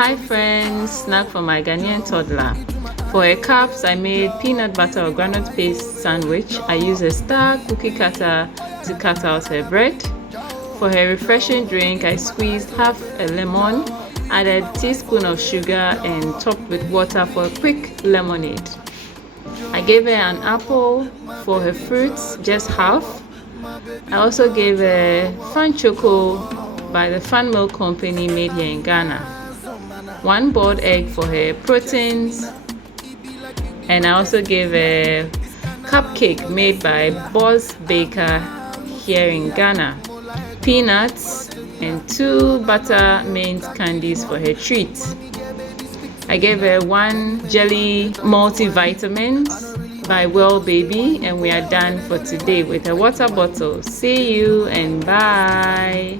Hi friends, snack for my Ghanaian toddler. For her cups, I made peanut butter or groundnut paste sandwich. I used a star cookie cutter to cut out her bread. For her refreshing drink, I squeezed half a lemon, added a teaspoon of sugar and topped with water for a quick lemonade. I gave her an apple. For her fruits, just half. I also gave her Fan Choco by the Fan Milk Company made here in Ghana. One boiled egg for her proteins, and I also gave a cupcake made by Boss Baker here in Ghana, peanuts, and 2 butter mint candies for her treat. I gave her 1 jelly multivitamins by Well Baby, and we are done for today with a water bottle. See you and bye.